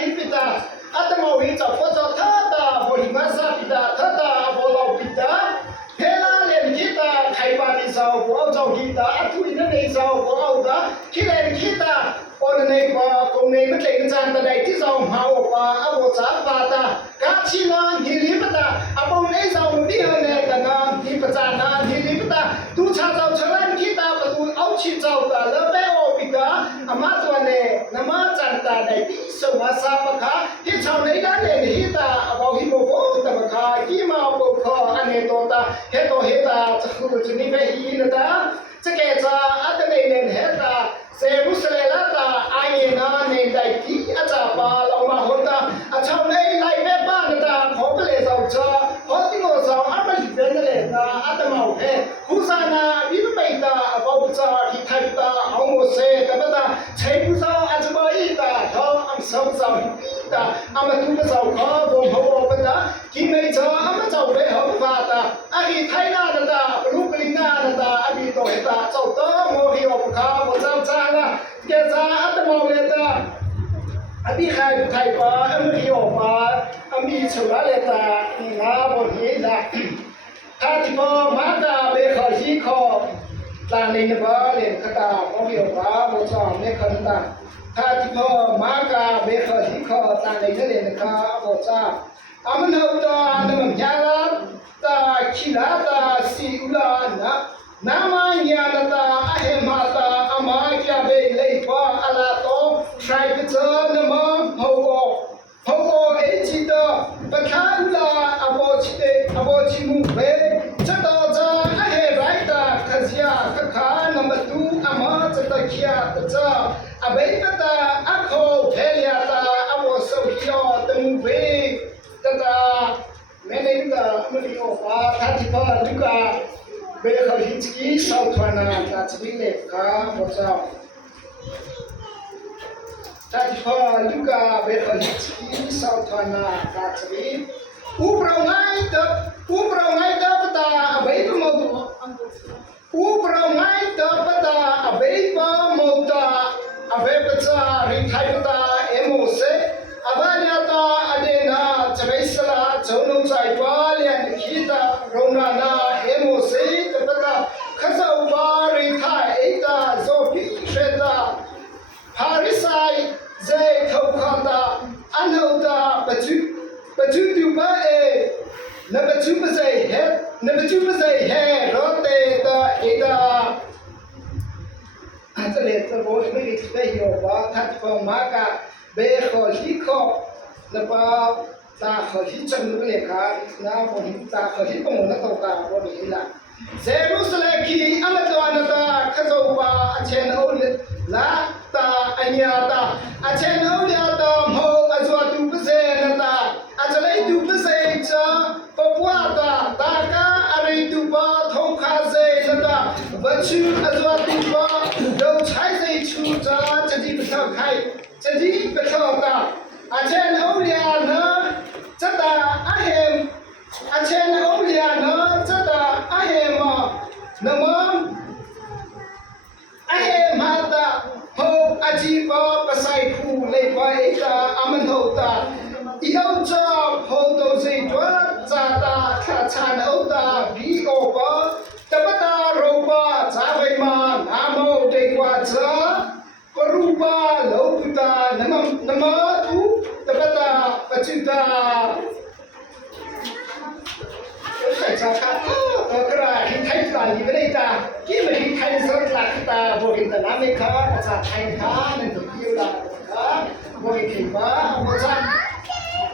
ลิปิตาอัตมาวิจารณ์จะท่าตาบริมาสปิตาท่าตาบลาปิตาเฮลาเลนกิตาไทยบานิสาวบัวเจ้ากิตาอัตุอินเนสาวบัวเอาตาคิเลนกิตาโอนเนปาคงเนมเตงจันตะไดที่สาวหาวปาอโวจาปาตากาชินาฮิลิปตาอโปเนสาวมิฮเนตนาฮิปจานาฮิลิปตาตูชาเจ้าชลันกิตาประตูเอาชิเจ้าตาเลเปโอปิตาอามาตัวเนนมาจันตาไดที่สวาสาปะคาที่ชาวในด้านเลนฮิตาอโวฮิโมโกตะปะคากิมาโปคออเนโตตาเฮโตเฮตาจะคือจุนิเวฮีนตาจะแก่จะอัตเนเนเฮตาเซรุสเลลาตาไอนาเนไดที่อาจารย์ปาลงมาหดตาอาชาวในไลเวบ้านตาขอเปลสาวจ้าขอที่โกสาวอัปลิเวนเลตาอัตมาเฮคุซานาวิบเมตาอาวจาที่ไทยตาเอาโมเสตบตาเชฟุซาวอาจมาอีตาทออัมสาวสาวอีตาอามาตุสาวขอบงหัวปตากิเมจ้าอามาเจ้าเวหอบฟาตาอาฮิไทยนาตาลูกลินาตาอภิโตเฮตาเจ้าตาโมฮิอบคาโมเจ้าจ้าแกจะอัตมาเลตาอภิใครไทยปาอเมริกาปาอเมริกาเลตาหน้าบนนี้ละถ้าที่พอมาตาเบคชีคอตาในนบาเลนขตาโมฮิโอปาโมจอมเนคันตาถ้าที่พอมาตาเบคชีคอตาในเลนคาโมจาอามันเอาตานมยาลาตาคิลาตาสิอุลานะนามาญาณตาอเหมาตาอามาจาเบเลปาอลาโตไทรกเจนมะโฮโฮเอจิตาปะคาอุลาอโบชิเตอโบชิมุเบจะตอจาอเหไรตาขจยากะขานมตุอามาจะตะเคียตะจาอเบตตาอะโคเพลยาตาอโบโซฮิโอตมุเบตตาเมเนตาอเมริโอปาทัติปาลุกาเบลเขาฮิตกีสาวทวานาตาจบิเลกาโมเจ้าทัติปาลุกาเบลเขาฮิตกีสาวทวานาตาจบิอุปราไงตาปตาอเบยปโมตอุปราไงตาปตาอเบยปโมตาอเบปจาริไทยตาเอโมเซอบาลยาตาอเดนาจเรสลาจโนใจปาเลียนขีตาโรนานาเอโมเซตปตาขซาบาริไทยเอตาโซปิเชตาฮาริไซเซทาวคาตาอันโฮตาปัจจุดูบาเอนปัจจุปะเซเฮโรเตตาเอตาอาจจะเลตโบไม่ได้ไปโยบาทัดฟอมากาเบขอฮิคอแล้วก็ตาขอฮิจังลุเลขาน้าบนตาขอฮิปงนักตาบนนี้ละเซรุสเลกีอันตัวนัตาขจาวบาเชนโอลลาตาอัญญาตาเชนโอลยาตาโมอจวตุปเซนตาอาจเลยตุปเซจาปปวาตาตากาอริตุปาทงคาเซนตาวัชุอจวตุปาโดใช้เซชูจาจะดีเป็นเท่าใครจะดีเป็นเท่าตาอาเชนโอลยานะจะตาอาเฮมอาเชนโอลยานะจะตาอาเฮมนมอาเฮมาตาโฮอาจีปาปะไซคูเลปาเอตาอามันโฮตาอีเอาจาโฮโตเซตวะจาตาคาชานโอตาบีโอปาตะปตาโรปาจาเวมานาโมเดกวาจาปรูปาโลกุตานมตุตะปตาปัจจุตาใครจะขาดกระหินไทยตาอยู่ได้ตากี่มันหินไทยสดหลักตาบริณตนาไม่ขาดจะไทยขานั่นตัวเดียวละบริณบ้าบริณ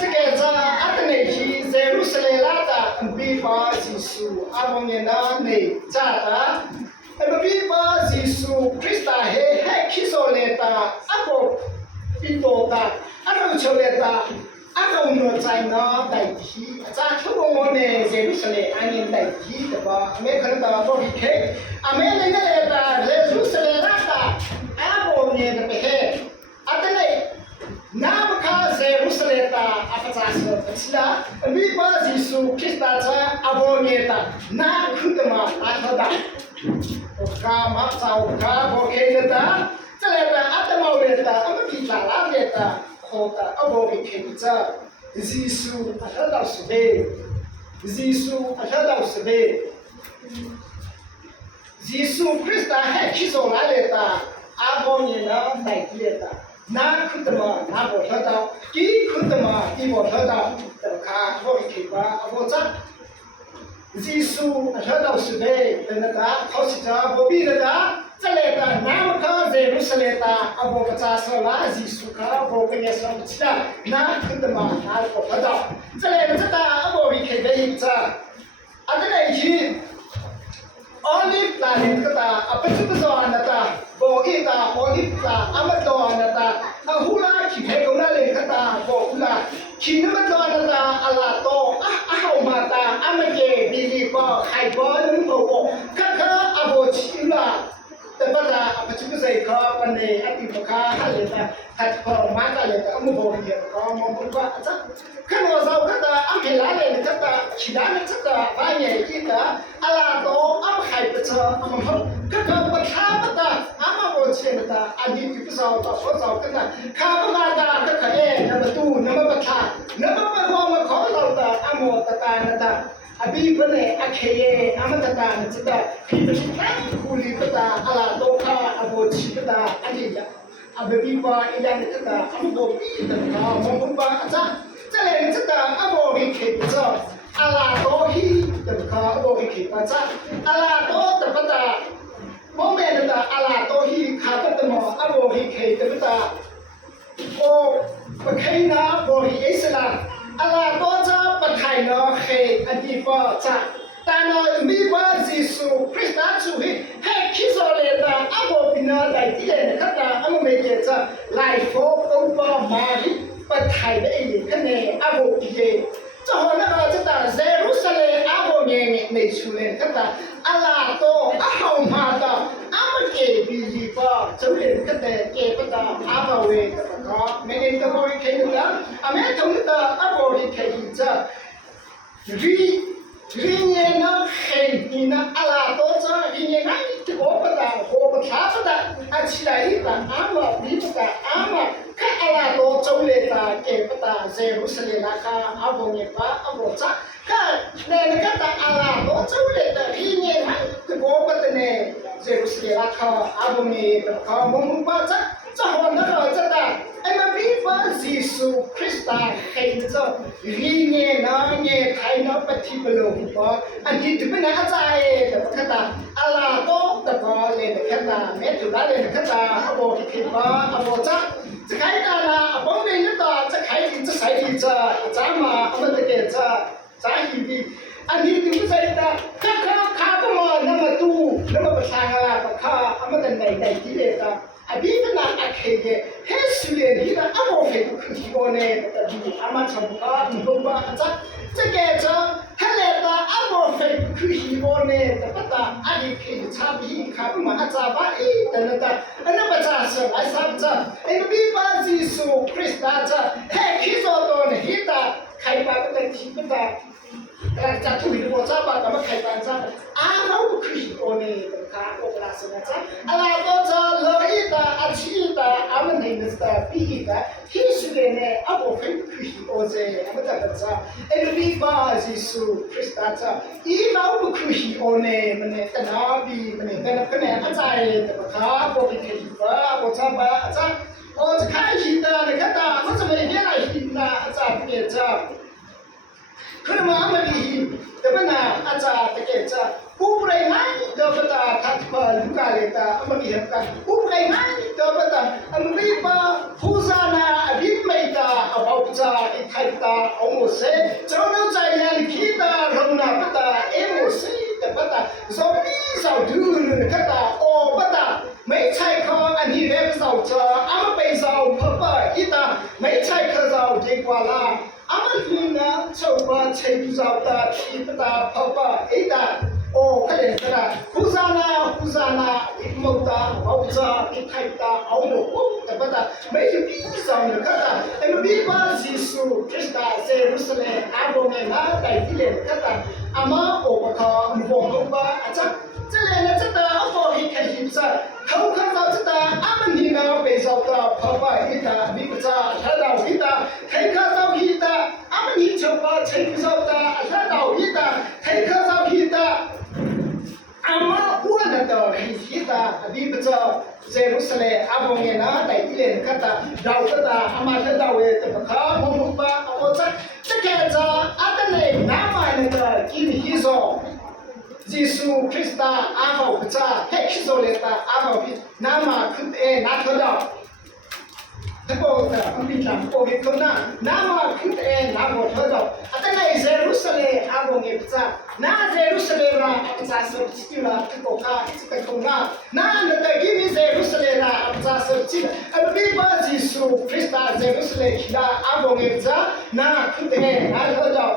จะแก่จะอัตเนคีเซรุสเลลาตาบีบาจิสูอารมณ์นาเนจ่าตาบีบาจิสูคริสตาเฮคิโซเลตาอโปปิโตตาอารมณ์โชเลตาอารมณ์โนใจนาไดทีจะทุกคนเนี่ยเซรุสเลอันนี้ไดทีแต่ว่าเมื่อคนตาบริเคอเมริกาเลตาเซรุสเลลาตาอารมณ์เนี่ยจะเป็นอัตเนน้ำข้าเซรุสเลตาอาฟาซาสสิลาบีบาจิสูคริสตาจะอโบเนตานาคุตมาอาทดาโอกามาสาวกาโบเกนตาจะเลตาอัตมาเลตาอเมริกาลาเลตาข khota abobi khita Jisu athada sbe Jisu athada sbe Jisu Krista he khiso la leta abon ni na dai tieta na khutma na bo thada ki khutma ki bo thada ta kha bo khiba abocha Jisu athada sbe tenata khosita bobi da Saleta namaka Jerusaleta abo katasala Jisu ka abo kanya samchida na khutma na ko phada Saleta chata abo ri khebei cha adana yi olive planet kata apachupso anata bo ita olive ta amato anata ahula khibegona le kata bo ula khinamato anata ala to ahau mata amake bili ko khaibo nu bo kaka abo chilaแต่ปัจจัยปัจจุบันใส่ข้อปันในอดีตข้าหรือแต่ถัดพอมาแต่เลยแต่มุมมองเดียวก็มองว่าจะขั้นว่าเราก็จะอัพเดทเลยก็จะขีดนั้นก็จะไปใหญ่ที่จะอะไรตัวอัพไฮเปอร์เชอร์อัพมันก็จะปัจจัยปัจจัยอัพมาวันเช้าแต่อดีตที่เราต่อสู้เราก็จะข้ามาได้ก็แค่น้ำตู้น้ำปัจจัยน้ำปัจจัยมาขอเราแต่อัพหมดแต่นั่นअभी बने अखेये अमतता नचता फिबशिता कुली पता अला तोखा अबो छिपता अलिया अबी बा इला नचता अबो पी तका मोबा अचा चले नचता अबो हि खेचा अला तो हि तका अबो हि खेचा अला तो तपता मोमे नता अला तो हि खापतमो अबो हि खेतपता ओ पखैना बो हि एसला ala toza pathai no he adipa cha tano mi ba Jisu Krista chu hi he kisole ta abo pina dai ti le kata amo me ke cha lai fo over mari pathai de ye khane abo ti ye cha ho na ga cha ta Jerusalem abo ne ne chu le kata ala to ahau ma ta amake bi ba chu le kata ke pata aba we ka me ne ta mo ke la ame thong ta abo ri ke cha ri na he na ala to cha ri na ti ko pata ho pa pata a chi lai ta ama bi pata ama ka ala to chu le ta ke pata Jerusalem la ka abo ne pa abo cha ka ne ka ta ala to chu le ta ri na ti ko pata ne Jerusalem la ka abo ne ka mo pa cha cha ho na ra cha ta ai ma bi pa Jisu Krista he cha ri na ne thai na pa thi blo pa an ti tu na a cha e ta ta ala to ta pa le ta ta me tu la le ta ta abo ki pa abo chaจะใครตาละผมเองก็จะใครจะใส่จะมาเอามาตะเกียบจะหิบีอันนี้ถึงจะใส่ตาข้าก็มาน้ำมาตู้น้ำมาประชาอะไรประคาเอามาแต่ไหนที่เลยตาอันนี้เป็นอะไรเคยเฮ้ยสุดเลยที่เราเอาไปคือที่โอเน่แต่ดูอามาชมก็มีคนบ้าจะแก่จะเฮ้ยตาเอาไปคือที่โอเน่แต่ก็ตาอันนี้คือชาบีข้าก็มาอาจารย์ว่าแต่นั่นตาอันนั้นประชาชนไอ้สัตว์จะไอ้บีบาJisu Kristaจะเฮ้ยคิดตัวเนี่ยฮิตาใครมาเป็นที่เป็นตาเราจะถูกหรือว่าจะมาแต่ว่าใครมาจะเราคือโอเน่แต่ข้าก็กระสุนจะอะไรก็จะเลยตาอาชีพตาอามันให้นึกตาปีตาที่สุดเนี่ยอาบุฟคือโอเซ่อามันจะเป็นจะไอ้บีบาJisu Kristaจะอีเราคือโอเน่มันเนี่ยแต่นาบีมันเนี่ยแต่ละคนเนี่ยอาจารย์แต่ข้าก็เป็นที่ว่าก็จะมาอาจารย์โอ้จะขายหินตาเนี่ยก็ตามันจะไม่ได้อะไรหินตาอาจารย์เนี่ยจะคือมาไม่ดีแต่เป็นอาจารย์ตะเกียบจะผู้บริหารเดินตาทัดมาลูกกาเลตาไม่ดีเหมือนกันผู้บริหารเดินตาอันนี้มาผู้สานาอดีตไม่ตาเอาจะอีไทยตาเอาหมดเสียเจ้าหน้าใจยันขีตาลงนาปตาเอ็มหมดเสียแต่ปตาสอบนี้สาวดูเลยก็ตาโอ้ปตาไม่ใช่เขาอันนี้เรียกสาวเจออามาไปสาวเพิ่มอีตาไม่ใช่เขาสาวดีกว่าละอามันคือนะชาวบ้านใช้สาวตาขีปตาเพิ่มอีตาโอ้ก็เลยก็ได้ผู้สานาอีกมุตาเอาจะอีไทยตาเอาหมดแต่ปตาไม่ใช่พี่สาวเนี่ยก็ตาไอ้มันบีบาJisu Krista Jerusalemอาโบเมน่าแต่ที่เลยก็ตาอามาโอ้ก็เขาบอกเขาว่าอาจารย์จะเลยนะจะตาเอาพอให้ใครหิมซะเขาจะตาอามันนี่นะไปสาวตาเพิ่มอีตาบีบจะถ้าเรา มาเท่าเวแต่ประคามมุกบ้าเอาสักจะแก่จะอัตเน่น้ำมันเนี่ยกินฮิโซยิสุคริสต์อาเมาพระเจ้าเฮคิโซเลตาอาเมาพิน้ำมันขึ้นนัดเท่าเดิมถ้าบอกแต่อันนี้หลังโอเคคนนั้นน้ำมันขึ้นน้ำมันเท่าเดิมอัตเน่เยรูซาเล็มอาเมาเงพระเจ้าน้าเยรูซาเล็มราพระเจ้าสุดที่เราที่บอกว่าที่เป็นคนนั้นน้าเนี่ยแต่กินเยรูซาเล็มราพระเจ้าสุดที่อันนี้ว่ายิสุคริสต์เยรูซาเล็มที่เราอาเมาเงพระเจ้าน้าขึ้นนัดเท่าเดิม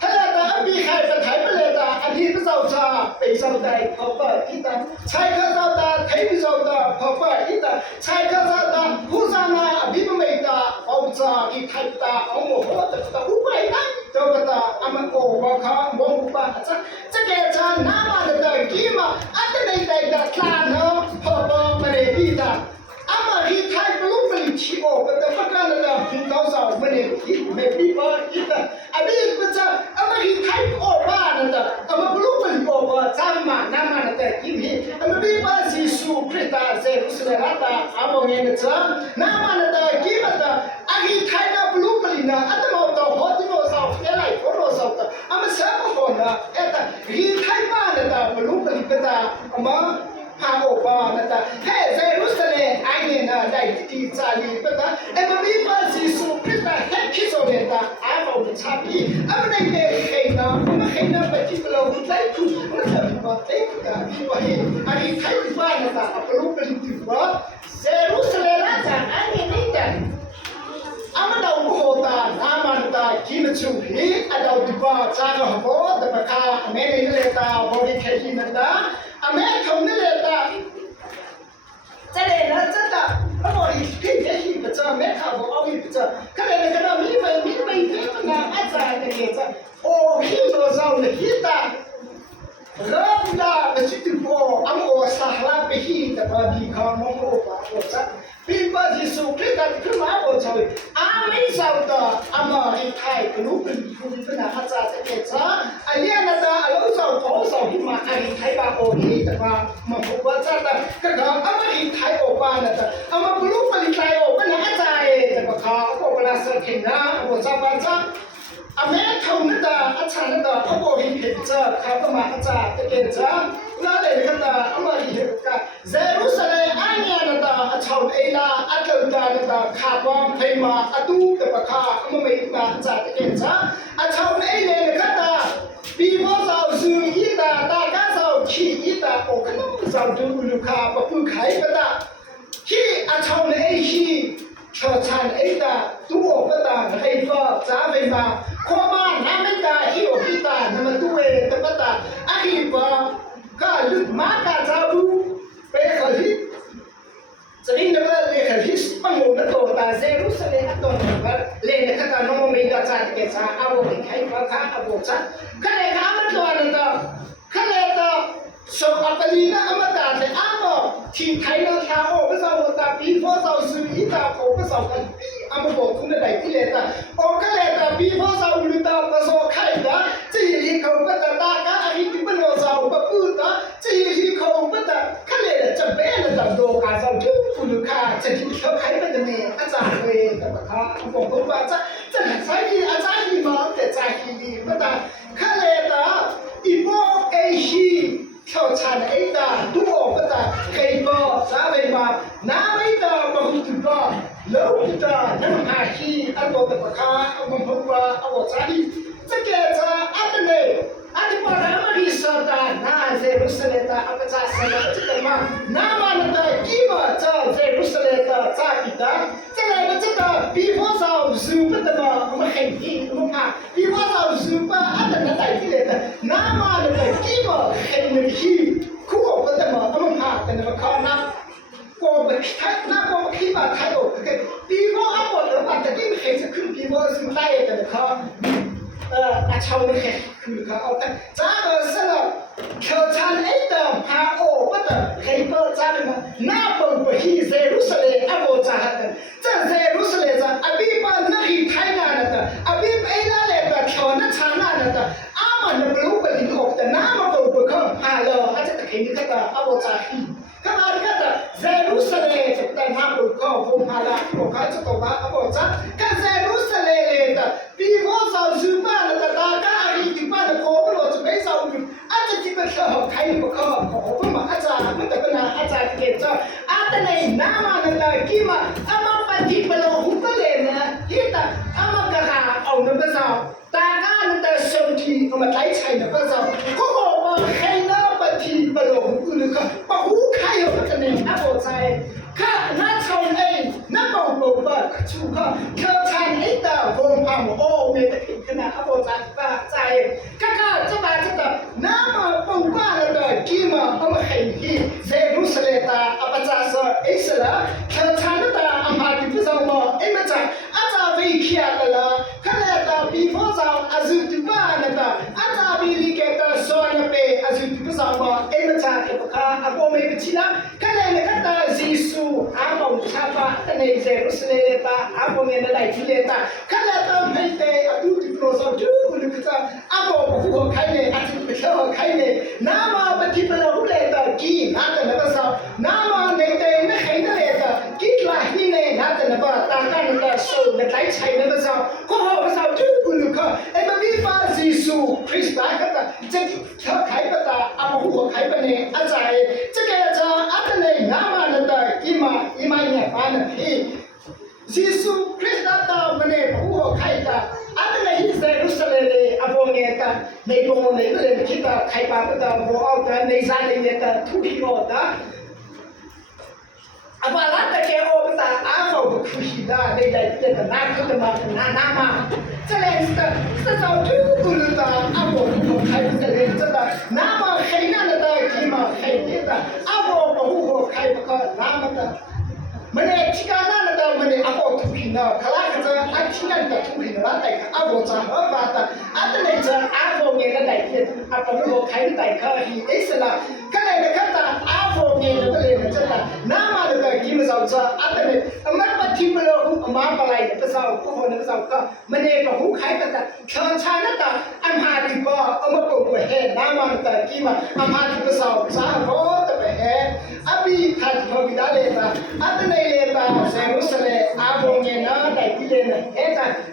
ถ้าเราอันนี้ใครจะถ่ายไปเลยแต่อันนี้ก็จะจะเป็นสมุดพอเปิดอีกแต่ใช้ก็จะแต่ถ่ายไปจะพอเปิดอีกแต่ใช้ก็จะแต่ผู้สร้างมาอภิมายแต่เอาจะอีกถ่ายแต่เอาหมดแต่อุปยังตัวแต่อามันโอ้ว่าเขามองอุปจะแก่จะน้ำมันแต่กี่มาอันนี้ได้แต่คลาเนาะพอเปิดมาเลยอีกแต่อามาที่ถ่ายไปรูปไปที่โอ้แต่พวกกันแต่หุ่นเขาสาวมาเลยที่ไม่ปีบอีกแต่อันนี้ก็จะอามาที่ถ่ายโอ้บ้านแต่อามารูปไปโอ้บ้านจำมาน้ำมันแต่กี่มีอามาปีบยิสุคริสต์เซรุสเลราตาอาโมเงินจะน้ำมันแต่กี่มาแต่อันนี้ถ่ายนะรูปไปนะอันนั้นเราต้องหัวที่เราสาวอะไรก็เราสาวแต่อามาเสียบคนนะแต่ที่ถ่ายบ้านแต่รูปไปแต่อามาพาออกมาแต่เฮ้เซรุสเลไอเนี่ยนะได้ที่จารีก็แต่เอ็มบีบยิสุคริสต์เฮ็ดคิดโซเลตาอาโมเงินชาบีอามาได้เห็นนะมาเห็นนะไปที่เราได้ทุกมันจะมาเต็มกันที่ว่าเห็นอันนี้ใครที่บ้านแต่อัปรูปเป็นที่ว่าเซรุสเลราจาอันนี้นี่แต่อามาดาวโคตาน้ำมันตากินชูฮีอาดาวดิบาจางหัวแต่ปะคาเมนิเลตาบริเคหินตาอเมริกาเนี่ยแต่จะเล่นจะแต่แล้วบริเคหินจะเมฆาบอกเอาอีกจะก็เลยก็เรามีนะอาจารย์เนี่ยจะโอ้ฮิโรซาวเนี่ยฮิตาเริ่มได้ไม่ใช่ตัวโอ้อาโมสาลาไปฮิตแต่ดีคำมองโอ้ปะโอ้จะปีบยิสุคริสต์ขึ้นมาโอ้จะอาไม่สาวตาอามาให้ไทยกลุ่มเป็นผู้ที่เป็นอาจารย์จะเกิดจะอันนี้นะแต่เราสาวเขาสาวที่มาอันนี้ไทยบาโอ้นี่แต่ว่ามาพูดว่าจะแต่ก็เราอามาให้ไทยโอ้บ้านนะแต่อามาพูดว่าไทยโอ้เป็นอาจารย์แต่ว่าเขาโอ้เป็นอาจารย์เข่งนะโอ้จะบ้านจะอเมริกาเนี่ยแต่อาจารย์เนี่ยแต่เขาบอกให้เห็นจะเขาต้องมาอาจารย์จะเกิดจะนั่นเลยก็แต่อามาให้เห็นกันเยรูซาเล็มอันนี้เนี่ยแต่อาจารย์เอลาอาจารย์เนี่ยแต่ขาดความเพียรมาอดูแต่ปะข้าอามาไม่มาอาจารย์จะเกิดจะอาจารย์เอลเนี่ยก็แต่ปีโป้สาวซูอีแต่ตาก้าสาวขี้อีแต่โอ้ขนมสาวดูลูกค้าปะปุ้งไข่ก็แต่ขี้อาจารย์เอขี้ชาวชานเอแต่ตัวก็แต่ไอ้ฟ้าจ้าเป็นมาข้อมาน้ำไม่ได้ที่โอพิตาน้ำมันตัวแต่ก็แต่ไอ้ฟ้าก็ลุกมาการจ้าบูเป็นคนที่จะนี่นั่นเลยคนที่ปังโง่นั่นตัวแต่เซรุสเลยนั่นตัวนั่นเลยเนี่ยก็แต่น้องมีการจ้าที่เกิดจ้าเอาไว้ให้ฟ้าข้าเอาไว้จ้าก็เลยข้ามันตัวนั่นตัวก็เลยตัวสอบอัปลีนะอมตะเลยอ้าวที่ไทยเราชาวโอ้ก็สาวตาปีโฟสาวสุริตาโอ้ก็สาวกันปีอามาบอกคุณได้ที่เลยตาโอ้ก็เลยตาปีโฟสาวอุลิตาก็สาวไข่ตาจีฮีเขาก็ตาตาก็ไอ้ที่เป็นเราสาวแบบพูดตาจีฮีเขาก็ตาก็เลยจะเป็นตาโดกาสาวทุกคนลูกค้าจะที่เขาไข่เป็นเนี่ยอาจารย์เลยแต่ปะค่ะบอกผมว่าจะใช้ที่อาจารย์ที่มาแต่ใจที่ก็ตาก็เลยตาอีโมเอชีเขาชันไอ้ตาตัวก็ตาใครก็สาไปมาน้าไม่ตาบางทีก็เลิกตาน้ำหาชีอันตัวตะปะคาเอามาพูดว่าเอาใจจะเกิดจะอันนี้อันที่มาน้ามาดีสุดตาน้าเซรุสเลตาอันก็จะเสนอจะได้มาน้ามันตากี่มาจะเซรุสเลตาจะกิตาจะเลยก็จะตาปีพอสาวซูปตมาไม่เห็นที่มาปีพอสาวซูปอันนั้นได้ที่เลยน้ามันตากี่มาเห็นไม่ที่คู่ก็ตมาเอามาแต่มาข้าน้าก็ไม่ใช่น้าก็ไม่คิดว่าใครโอ้ปีพอเอาหมดแล้วอันแต่ที่ไม่เห็นจะขึ้นปีพอซูได้แต่ข้าอาชาวนี่คือเขาเอาแต่จ้าก็สลับเขาชันไอ้เดิมพาโอ้ก็แต่ใครเปิดจ้าเลยมาหน้าเปิดไปที่เยรูซาเล็มอาโบจ้าฮัตจะเยรูซาเล็มจะอภิบาลนักหิไทยนั่นแต่อภิบไอ้นั่นแหละแต่เขาหน้าชานั่นแต่อามันจะรู้ไปถึงออกแต่หน้ามาเปิดไปเขาพาเลยอาจจะตะเคียนก็แต่อาโบจ้าขนาดก็แต่เยรูซาเล็มจะแต่หน้าเปิดเขาผมพาละพวกเขาจะต้อง ตาก้านแต่สมทีเอามาไล่ใช้นะก็จะก็บอกว่าใครนะปฏิบัติของอื่นก็ปะหูใครเอาไปกันเองนะบอกใจข้าน้าชาวเองน้าบอกบอกว่าชูก็เธอทานไอ้ตาโฮมพามโอเมตะขนาดบอกใจตาใจข้าจะมาจะต่น้ามาบอกว่าเลยกี่มาเอามาให้ที่เซรุสเลตาอัปจาสอิสระเธอทานตาอามาดิพิซาวมาเอ็มจ่าอาจารย์วิเคราะห์ละข้าเลยตาบีฟอซาวอาจุดบ้านตาอาจารย์บิลิเกตาโซนเปอาจุดพิซาวมาเอ็มจ่าเก็บข้าอาโกเมกิชิละข้าเลยข้าตาซิสูอาบอกชาปะตเนเซรุสเลตาอาโกเมนได้ที่เลตาข้าเลยตาไม่เตะอาดูดิโปรซาวจูบุลิกตาอาบอกหัวใครเนี่ยอาจุดพิซาวใครเนี่ยน้ามาปฏิบัติหูเลตากี่น้าแต่ละภาษาน้ามาในเตะไม่ใครนั่นเลตากี่หลายที่เนี่ยน้าแต่ละภาษาตาการนั่นโซนในไลฟ์ใช้ในภาษาก็หัวภาษาจูบุลิกเอ็มบีฟาซิสูคริสต์ก็ตาจะเท่าใครก็ตาอาบอกหัวใครเป็นเนี่ยอาจารย์จะแก่จะอัตเนยน้ามานั่นตากี่มาอีมาเนี่ยฟ้านั่นที่ซิสูคริสต์ตามันเนี่ยหัวใครตาอัตเนยเซรุสเลเลอาบอกเนี่ยตาในดวงในเรื่องคิดตาใครปาก็ตาหัวเอาตาในใจเนี่ยตาทุกที่ก็ตาอาบาลัดตะเกียโอปตาอาโฟบุคุชิดาในใจเจตนาคือจะมานามาจะเล่นสเจ้าจูกุลตาอาโฟบุใครจะเล่นจะตานามาใครนั่นตากี่มาใครเนี่ยตาอาโฟบุใครก็นามาตามันเองที่การนั่นตามันเองอาโฟทุกินาคลาก็จะอันที่นั่นตาทุกินาแต่อาโฟจะเอาบาตาอันนี้จะอาโฟเนี่ยนั่นแต่ที่อาโฟบุใครแต่ก็ฮีอิสระก็เลยนะครับตาอาโฟเนี่ยนั่นก็เลยจะตานามากี่มาสาวจ้าอันนี้มันปฏิบัติหูมาปลายภาษาผู้คนภาษาก็มันเองก็หูใครก็แต่ชาวชาตินั่นอันหาดีกว่าเอามาปลูกไว้ให้น้ำมันแต่กี่มาอันหาดีภาษาสาโรตไปให้อภิทัศน์พอวิดาเลตาอันนี้เลตาเซรุสเลอาบงเงินนะได้ที่เลนะเฮ้ย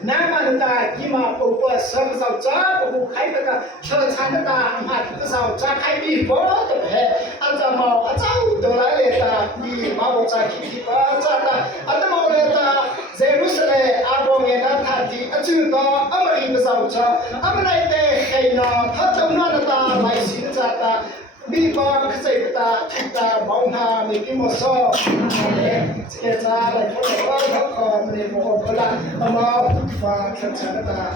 น้ำมันแต่กี่มาปลูกไว้สภาษาจ้าหูใครก็แต่ชาวชาตินั่นอันหาดีภาษาจ้าใครดีพอจะไปให้อันจะมาอาจารย์ตัวไรเลตาดีมาบอกจากที่ป้าจ้าตาอันนั้นมองเลยตาเซรุสเลอาบงเงินนะท่าที่อาจุดต่ออเมริกาสาวจ้าอเมริกาเฮน่าถ้าจำนวนตาไม่สิ้นจ้าตาบีบอลเสกตาทิตาบองหาไม่กินมอสเนี่ยเจ้าอะไรพวกเราเขาขอไม่บอกพลังมาฟังชัดๆตา